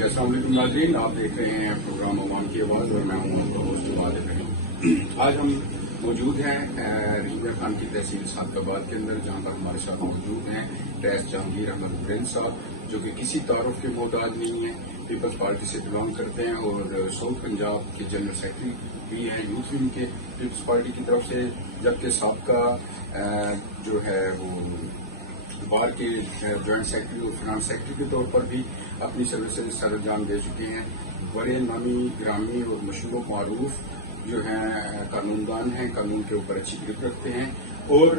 जी अस्सलाम वालेकुम नाज़रीन, आप देख रहे हैं प्रोग्राम अवाम की आवाज़ और मैं हूं आपका होस्ट जवाद इब्राहिम। आज हम मौजूद हैं रहीम खान की तहसील सादकाबाद के अंदर, जहां पर हमारे साथ मौजूद हैं रईस जहांगीर अहमद प्रिंस साहब, जो कि किसी तारुफ के मोहताज नहीं है, पीपल्स पार्टी से बिलोंग करते हैं और साउथ पंजाब के जनरल सेक्रेटरी भी हैं यूथ विंग के पीपल्स पार्टी की तरफ से, जबकि साबका जो है वो बार के जॉइंट सेक्रेटरी और फाइनेंस सेक्रेटरी के तौर पर भी अपनी सर्विसेज सर अंजाम दे चुके हैं। बड़े नामी ग्रामी और मशहूर मारूफ जो हैं कानूनदान हैं, कानून के ऊपर अच्छी ग्रिप रखते हैं और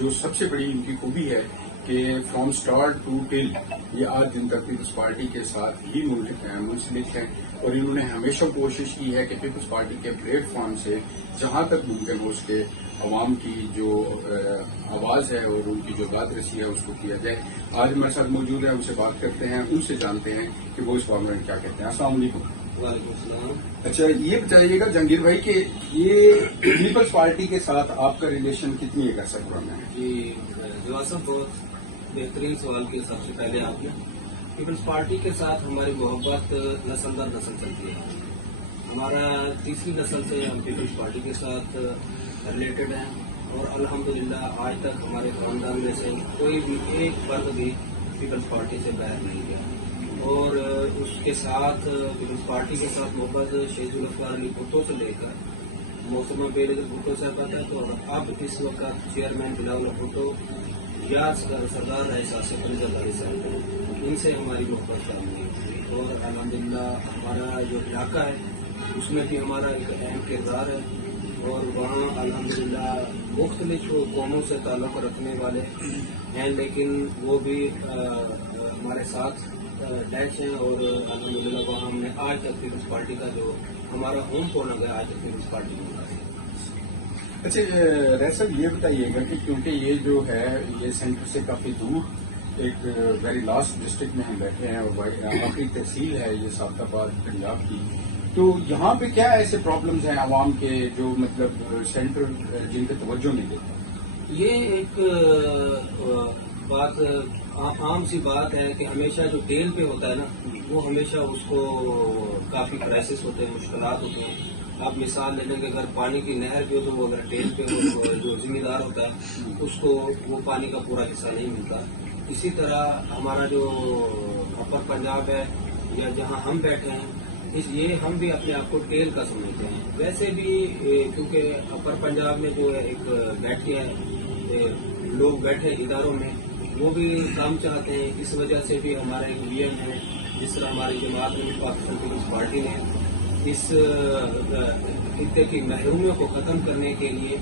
जो सबसे बड़ी इनकी खूबी है कि फ्रॉम स्टार्ट टू टिल ये आज दिन तक पीपल्स पार्टी के साथ ही मुंसलिक हैं और इन्होंने हमेशा कोशिश की है कि पीपल्स पार्टी के प्लेटफॉर्म से जहां तक मुमकिन हो उसके अवाम की जो आवाज है और उनकी जो दाद रसी है उसको किया जाए। आज हमारे साथ मौजूद है, उनसे बात करते हैं, उनसे जानते हैं कि वो इस मामले में क्या कहते हैं। अस्सलाम वालेकुम। वालेकुम सलाम। अच्छा, ये बताइएगा जहांगीर भाई कि ये पीपल्स पार्टी के साथ आपका रिलेशन कितनी एक अर्सा पुराना है? जी जवाब साहब, बहुत बेहतरीन सवाल किया। सबसे पहले आपने पीपल्स पार्टी के साथ हमारी मोहब्बत नस्ल दर नस्ल चलती है। हमारा तीसरी नस्ल से हम पीपल्स पार्टी के साथ रिलेटेड हैं और अल्हम्दुलिल्लाह आज तक हमारे खानदान में से कोई भी एक फर्द भी पीपल्स पार्टी से बाहर नहीं गया और उसके साथ पीपल्स पार्टी के साथ मोहब्बत शहीद जुल्फ़िकार अली भुट्टो से लेकर मौसमा बेनज़ीर भुट्टो साहब का था, तो अब इस वक्त चेयरमैन बिलावल भुट्टो या सरदार रईस फरीज़ाबादी साहब हैं, इनसे हमारी मोहब्बत शामिल है और अल्हम्दुलिल्लाह हमारा जो इलाका है उसमें भी हमारा एक अहम किरदार है और वहाँ अल्हम्दुलिल्लाह मुख्तलिफ कौमों से ताल्लुक़ रखने वाले हैं, लेकिन वो भी हमारे साथ अटैच हैं और अल्हम्दुलिल्लाह वहाँ हमने आज तक पीपल्स पार्टी का जो हमारा होम कोर्नर है आज तक पीपल्स पार्टी में होता है। अच्छा रईस साहब, ये बताइएगा कि क्योंकि ये जो है ये सेंटर से काफी दूर एक वेरी लास्ट डिस्ट्रिक्ट में हम बैठे हैं और आखिरी तहसील है ये सादकाबाद पंजाब की, तो यहाँ पे क्या ऐसे प्रॉब्लम्स हैं आवाम के जो मतलब सेंटर जिन पे तवज्जो नहीं देता? ये एक बात आम सी बात है कि हमेशा जो टेल पे होता है ना, वो हमेशा उसको काफी क्राइसिस होते हैं, मुश्किलात होते हैं। आप मिसाल ले लेंगे, अगर पानी की नहर भी हो तो वो अगर टेल पे हो तो जो जिम्मेदार होता है उसको वो पानी का पूरा हिस्सा नहीं मिलता। इसी तरह हमारा जो अपर पंजाब है या जहाँ हम बैठे हैं ये हम भी अपने आप को टेल का समझते हैं। वैसे भी क्योंकि अपर पंजाब में जो है एक बैठे लोग बैठे इदारों में वो भी काम चाहते हैं, इस वजह से भी हमारा एक वीएम है, जिस तरह हमारी जमात में पाकिस्तान पीपल्स पार्टी ने इस खित्ते की महरूमियों को खत्म करने के लिए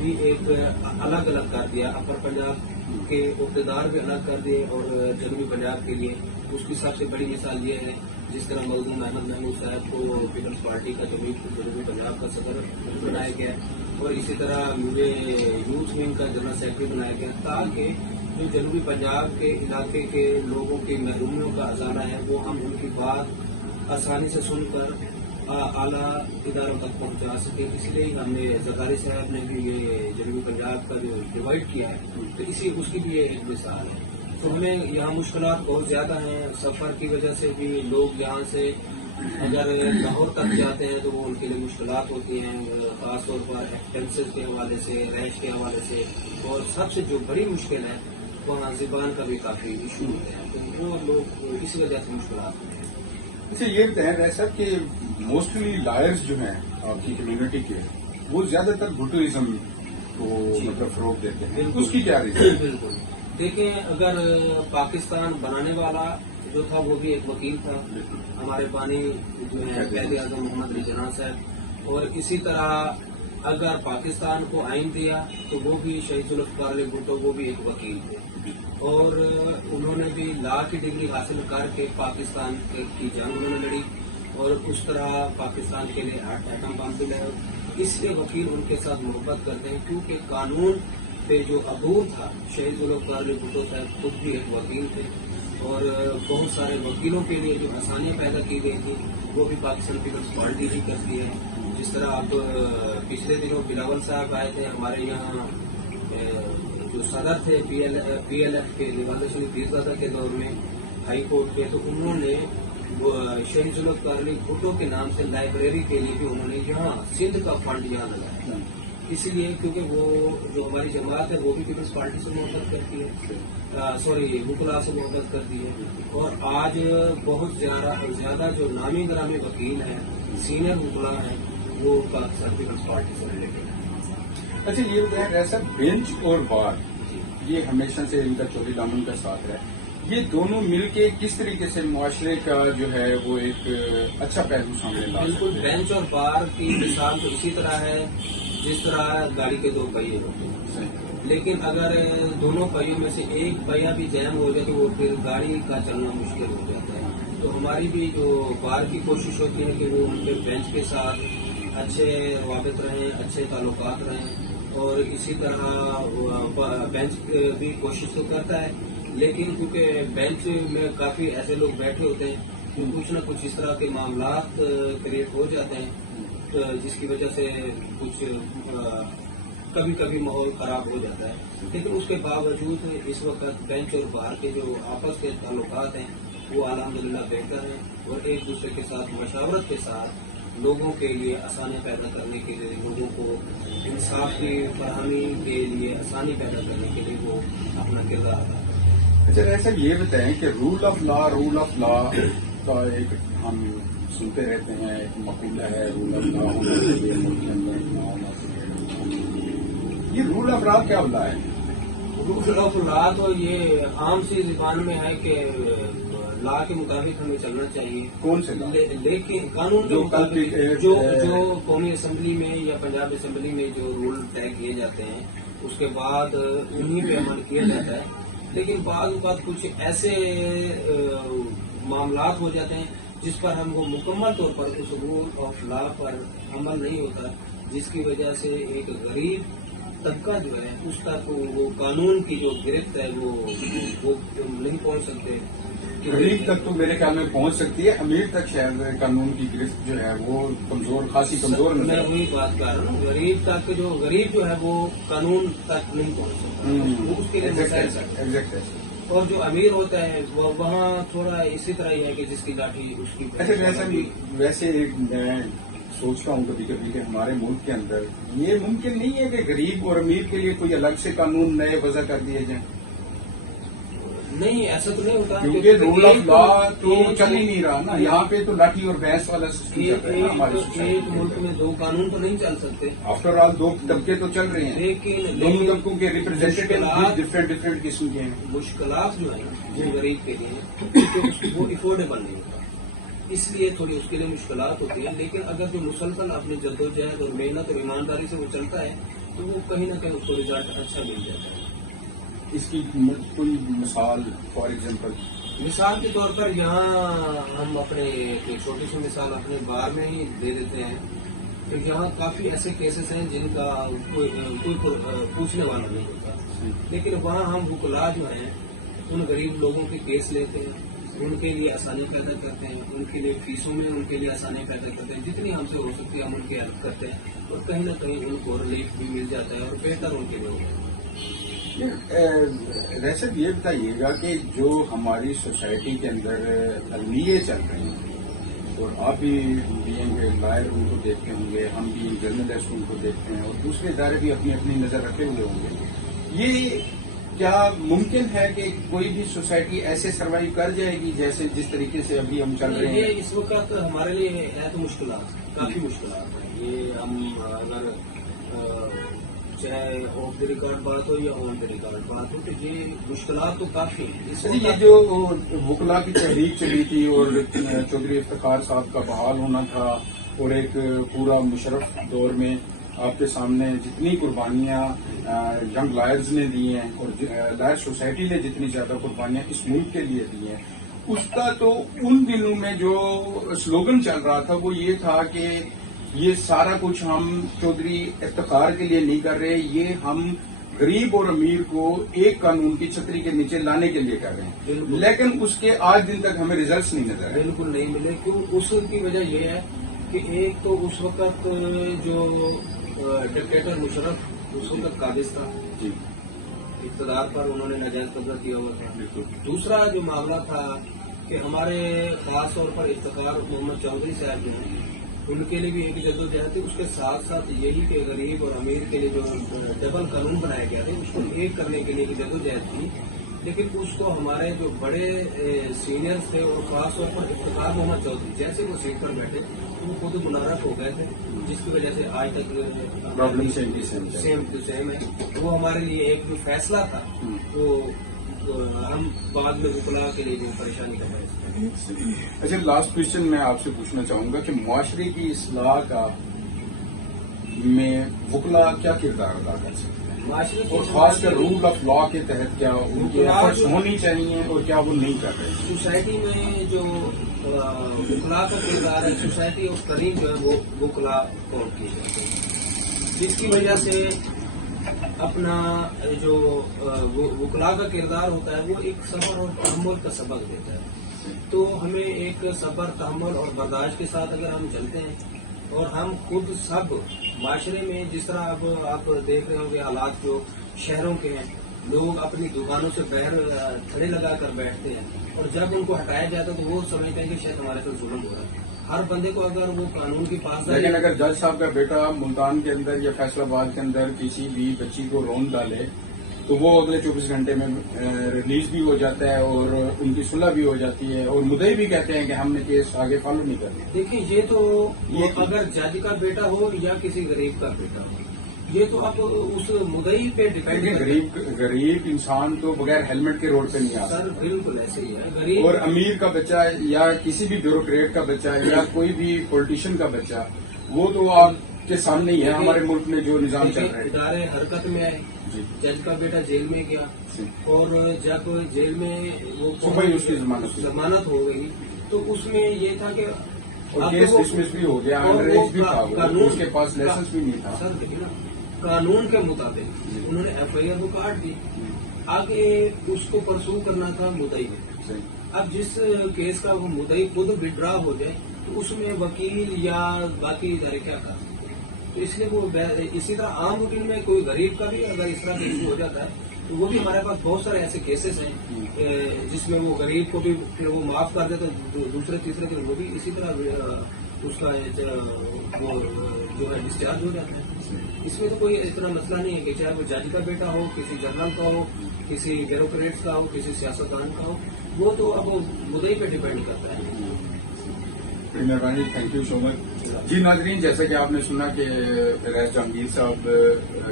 भी एक अलग अलग कर दिया, अपर पंजाब के इक़्तिदार भी अलग कर दिए और जनूबी पंजाब के लिए उसकी सबसे बड़ी मिसाल ये है जिस तरह मखदूम अहमद महमूद साहब को पीपल्स पार्टी का जनूबी पंजाब का सदर बनाया गया और इसी तरह मुझे यूथ विंग का जनरल सेक्रेटरी बनाया गया, ताकि जो जनूबी पंजाब के इलाके के लोगों की महरूमियों का अजाना है वो हम उनकी बात आसानी से सुनकर आला इदारों तक पहुंचा सके। इसलिए हमने जरदारी साहब ने भी ये जनूबी पंजाब का जो डिवाइड किया है तो इसी उसकी भी ये एक मिसाल है। तो हमें यहाँ मुश्किलात बहुत ज्यादा हैं, सफर की वजह से भी लोग यहाँ से अगर लाहौर तक जाते हैं तो वो उनके लिए मुश्किलात होती हैं, खासतौर पर एक्सपेंसेस के हवाले से, रैश के हवाले से, और सबसे जो बड़ी मुश्किल है वहाँ ज़बान का भी काफी इशू होते हैं, तो वो लोग इसी वजह से मुश्किलात होते हैं। अच्छा, ये बताएं रईस साहब कि मोस्टली लायर्स जो हैं आपकी कम्युनिटी के वो ज्यादातर भुट्टोइज्म को मतलब फरोग देते हैं, उसकी क्या रीजन है? बिल्कुल, देखें, अगर पाकिस्तान बनाने वाला जो था वो भी एक वकील था, हमारे बानी जो है कायदे आज़म मोहम्मद अली जिन्ना साहब, और इसी तरह अगर पाकिस्तान को आइन दिया तो वो भी शहीद जुल्फ़िकार अली भुट्टो वो भी एक वकील थे और उन्होंने भी लॉ की डिग्री हासिल करके पाकिस्तान की जंग उन्होंने लड़ी और उस तरह पाकिस्तान के लिए एटम बम भी लाए। इसलिए वकील उनके साथ मोहब्बत करते हैं क्योंकि कानून पे जो अबूर था, शहीद जुल्फ़िकार अली भुट्टो साहब खुद भी एक वकील थे और बहुत सारे वकीलों के लिए जो आसानियां पैदा की गई थी वो भी पाकिस्तान पीपल्स पार्टी ही करती है। जिस तरह आप पिछले दिनों बिलावल साहब आए थे हमारे यहाँ, जो सदर थे पीएलएफ के रिवालूशन पीरजादा के दौर में हाई कोर्ट पे, तो उन्होंने शहीद जुल्फ़िकार अली भुट्टो के नाम से लाइब्रेरी के लिए भी उन्होंने यहाँ सिंध का फंड यहाँ लगाया, इसलिए क्योंकि वो जो हमारी जमात है वो भी पीपल्स पार्टी से मोहब्बत करती है, सॉरी वुकला से मोहब्बत करती है। और आज बहुत ज्यादा जो नामी ग्रामी वकील हैं, सीनियर वुकला हैं, वो पाकिस्तान पीपल्स पार्टी से रिलेटेड है। अच्छा, ये बताएं सर, बेंच और बार ये हमेशा से इनका चौधरी दामन का साथ है, ये दोनों मिलके किस तरीके से मुआशरे का जो है वो एक अच्छा पहलू सामने ला? बिल्कुल, बेंच और बार की मिसाल तो इसी तरह है जिस तरह गाड़ी के दो पहिए होते हैं, लेकिन अगर दोनों पहियों में से एक पहिया भी जैम हो जाए तो वो फिर गाड़ी का चलना मुश्किल हो जाता है। तो हमारी भी जो बार की कोशिश होती है कि वो उनके बेंच के साथ अच्छे रवाबित रहें, अच्छे ताल्लुकात रहें, और इसी तरह बेंच भी कोशिश तो करता है, लेकिन क्योंकि बेंच में काफी ऐसे लोग बैठे होते हैं तो कुछ न कुछ इस तरह के मामलात क्रिएट हो जाते हैं, तो जिसकी वजह से कुछ कभी कभी माहौल खराब हो जाता है। लेकिन उसके बावजूद इस वक्त बेंच और बाहर के जो आपस के ताल्लुकात हैं वो अल्हम्दुलिल्लाह बेहतर हैं, और एक दूसरे के साथ मशावरत के साथ लोगों के लिए आसानियाँ पैदा करने के लिए, लोगों को इंसाफ की फरहमी के लिए आसानी पैदा करने के लिए वो अपना किरदार अदा करते हैं। अच्छा, ऐसा ये बताएं कि रूल ऑफ लॉ का एक हम सुनते रहते हैं, एक मकूला है रूल ऑफ लॉ होना चाहिए मुल्क के अंदर, ये रूल ऑफ लॉ क्या होता है? रूल ऑफ लॉ तो ये आम सी जुबान में है कि लॉ के मुताबिक हमें चलना चाहिए। कौन से लॉ? लेकिन कानून के मुताबिक जो कौमी असेंबली में या पंजाब असेंबली में जो रूल तय किए जाते हैं उसके बाद उन्हीं पे अमल किया जाता है। लेकिन बाद कुछ ऐसे मामलात हो जाते हैं जिस पर हम वो मुकम्मल तौर पर उस रूल ऑफ लॉ पर अमल नहीं होता, जिसकी वजह से एक गरीब तबका जो है उस तक वो कानून की जो गिरफ्त है वो नहीं पहुंच सकते। गरीब तक तो मेरे ख्याल में पहुंच सकती है, अमीर तक शायद कानून की गिरफ्त जो है वो खासी कमजोर मैं वही बात कर रहा हूँ, गरीब जो है वो कानून तक नहीं पहुंच सकता, वो उसके लिए मसाइल एग्जैक्ट। और जो अमीर होता है वो वहाँ थोड़ा इसी तरह ही है कि जिसकी लाठी उसकी। अच्छा, वैसे मैं सोचता हूँ कभी कभी कि हमारे मुल्क के अंदर ये मुमकिन नहीं है कि गरीब और अमीर के लिए कोई अलग से कानून नए वजह कर दिए जाएं। नहीं, ऐसा तो नहीं होता, क्योंकि रूल ऑफ लॉ तो चल ही नहीं रहा ना, यहाँ पे तो लाठी और भैंस वाला सिस्टम चल रहा है ना हमारे एक मुल्क में दो कानून तो नहीं चल सकते। आफ्टर ऑल दो तबके तो चल रहे हैं, लेकिन दोनों तबकों के रिप्रेजेंटेटिव डिफरेंट किस्म के हैं। मुश्किलात जो है जो गरीब के लिए वो अफोर्डेबल नहीं होता, इसलिए थोड़ी उसके लिए मुश्किलात होती है। लेकिन अगर जो मुसलसल अपनी जद्दोजहद और मेहनत और ईमानदारी से वो चलता है तो वो कहीं ना कहीं उसको रिजल्ट अच्छा मिल जाता है। इसकी कोई मिसाल फॉर एग्जांपल? मिसाल के तौर पर यहाँ हम अपने एक छोटी सी मिसाल अपने बार में ही दे देते हैं कि यहाँ काफी ऐसे केसेस हैं जिनका कोई पूछने वाला नहीं होता, लेकिन वहाँ हम वुकला जो हैं उन गरीब लोगों के केस लेते हैं, उनके लिए आसानी पैदा करते हैं, उनके लिए फीसों में उनके लिए आसानी पैदा करते हैं, जितनी हमसे हो सकती है हम उनकी हेल्प करते हैं, और कहीं ना कहीं उनको रिलीफ भी मिल जाता है और बेहतर उनके लिए होता है। वैसे ये बताइएगा कि जो हमारी सोसाइटी के अंदर अलमिये चल रहे हैं, और आप भी बीइंग लॉयर उनको देखते होंगे, हम भी जर्नलिस्ट उनको देखते हैं, और दूसरे इदारे भी अपनी अपनी नजर रखे हुए होंगे, ये क्या मुमकिन है कि कोई भी सोसाइटी ऐसे सर्वाइव कर जाएगी जैसे जिस तरीके से अभी हम चल रहे हैं? ये इस वक्त हमारे लिए है तो मुश्किलात, काफी मुश्किलात है। ये हम अगर चाहे ऑफ द रिकॉर्ड बात हो या ऑन द रिकॉर्ड बात हो तो ये मुश्किलात तो काफी है। ये जो वुकला की तहरीक चली थी और चौधरी इफ्तिखार साहब का बहाल होना था, और एक पूरा मुशर्रफ दौर में आपके सामने जितनी कुर्बानियां यंग लायर्स ने दी हैं और लायर सोसाइटी ने जितनी ज्यादा कुर्बानियां इस मुल्क के लिए दी हैं, उसका तो उन दिनों में जो स्लोगन चल रहा था वो ये था कि ये सारा कुछ हम चौधरी इफ्तिखार के लिए नहीं कर रहे, ये हम गरीब और अमीर को एक कानून की छतरी के नीचे लाने के लिए कर रहे हैं। लेकिन उसके आज दिन तक हमें रिजल्ट्स नहीं नजर आए। बिल्कुल नहीं मिले। क्यों? उसकी वजह यह है कि एक तो उस वक्त जो डिक्टेटर मुशर्रफ उस वक्त काबिज था, इक़्तिदार पर उन्होंने नाजायज कब्जा किया हुआ था। दूसरा जो मामला था کہ ہمارے خاص طور پر افتخار محمد چودھری صاحب جو ہیں ان کے لیے بھی ایک جدوجہد تھی. اس کے ساتھ ساتھ یہی کہ غریب اور امیر کے لیے جو ڈبل قانون بنائے گئے تھے اس کو ایک کرنے کے لیے ایک جدوجہد تھی. لیکن اس کو ہمارے جو بڑے سینئرز تھے اور خاص طور پر افتخار محمد چودھری جیسے وہ سیٹ پر بیٹھے وہ خود منحرف ہو گئے تھے, جس کی وجہ سے آج تک پرابلم سیم ٹو سیم ہے. وہ ہمارے لیے ایک جو فیصلہ تھا وہ ہم بعد میں وکلاء کے لیے جو پریشانی کا باعث تھا. اچھا, لاسٹ کوشچن میں آپ سے پوچھنا چاہوں گا کہ معاشرے کی اصلاح کا میں وکلاء کیا کردار ادا کر سکتے ہیں, معاشرے اور خاص کر رول آف لا کے تحت کیا ان کے ایفرٹس ہونی چاہیے اور کیا وہ نہیں کر رہے؟ سوسائٹی میں جو وکلاء کا کردار ہے, سوسائٹی اور قریب جو ہے وہ وکلاء کاؤنٹ کیے جاتے ہیں, جس کی وجہ سے اپنا جو وکلاء کا کردار ہوتا ہے وہ ایک صبر اور تحمل کا سبق دیتا ہے. تو ہمیں ایک صبر, تحمل اور برداشت کے ساتھ اگر ہم چلتے ہیں اور ہم خود سب معاشرے میں جس طرح اب آپ دیکھ رہے ہوں گے حالات جو شہروں کے ہیں, لوگ اپنی دکانوں سے باہر تھڑے لگا کر بیٹھتے ہیں اور جب ان کو ہٹایا جاتا ہے تو وہ سمجھتے ہیں کہ شاید ہمارے ساتھ ظلم ہو رہا ہے. ہر بندے کو اگر وہ قانون کی پاسداری, لیکن اگر جج صاحب کا بیٹا ملتان کے اندر یا فیصلہ آباد کے اندر کسی بھی بچی کو رون ڈالے تو وہ اگلے 24 گھنٹے میں ریلیز بھی ہو جاتا ہے اور ان کی صلح بھی ہو جاتی ہے, اور مدعی بھی کہتے ہیں کہ ہم نے کیس آگے فالو نہیں کرنا. دیکھیں یہ تو اگر جج کا بیٹا ہو یا کسی غریب کا بیٹا ہو, یہ تو اب اس مدعی پہ ڈیپینڈ ہے. غریب انسان تو بغیر ہیلمٹ کے روڈ پہ نہیں آ سر بالکل ایسے ہی ہے. غریب اور امیر کا بچہ یا کسی بھی بیوروکریٹ کا بچہ یا کوئی بھی پولیٹیشین کا بچہ وہ تو آپ کے سامنے ہی ہے. ہمارے ملک میں جو نظام چل رہا ہے, ادارے حرکت میں آئے, جج کا بیٹا جیل میں گیا اور جب جیل میں وہ اس کی ضمانت ہو گئی تو اس میں یہ تھا کہ کیس ڈسمس بھی ہو گیا, انڈر ایج بھی تھا, اس کے پاس لائسنس بھی نہیں تھا. سر دیکھیے نا, قانون کے مطابق انہوں نے ایف آئی آر کو کاٹ دی, آگے اس کو پرسو کرنا تھا مدعی نے. اب جس کیس کا وہ مدعی خود وڈرا ہو جائے تو اس میں وکیل یا باقی ادارے کیا کر سکتے ہیں. تو اس لیے وہ اسی طرح عام روٹین میں کوئی غریب کا بھی اگر اس طرح کا ایشو ہو جاتا ہے تو وہ بھی ہمارے پاس بہت سارے ایسے کیسز ہیں جس میں وہ غریب کو بھی پھر وہ معاف کر دیتے ہیں, دوسرے تیسرے کے وہ بھی اسی طرح اس کا وہ جو ہے ڈسچارج ہو جاتا ہے. اس میں تو کوئی اتنا مسئلہ نہیں ہے کہ چاہے وہ جج کا بیٹا ہو, کسی جنرل کا ہو, کسی بیوروکریٹس کا ہو, کسی سیاستدان کا ہو, وہ تو اب مدعی پہ ڈیپینڈ کرتا ہے. مہربانی, تھینک یو سو مچ. جی ناظرین, جیسا کہ آپ نے سنا کہ ریاض جہانگیر صاحب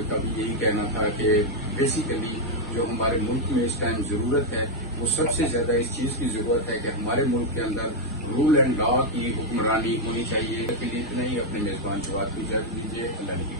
کا بھی یہی کہنا تھا کہ بیسیکلی جو ہمارے ملک میں اس ٹائم ضرورت ہے وہ سب سے زیادہ اس چیز کی ضرورت ہے کہ ہمارے ملک کے اندر رول اینڈ لا کی حکمرانی ہونی چاہیے. کے لیے اتنا ہی, اپنے میزبان سے بات کی اجازت دیجیے. اللہ نے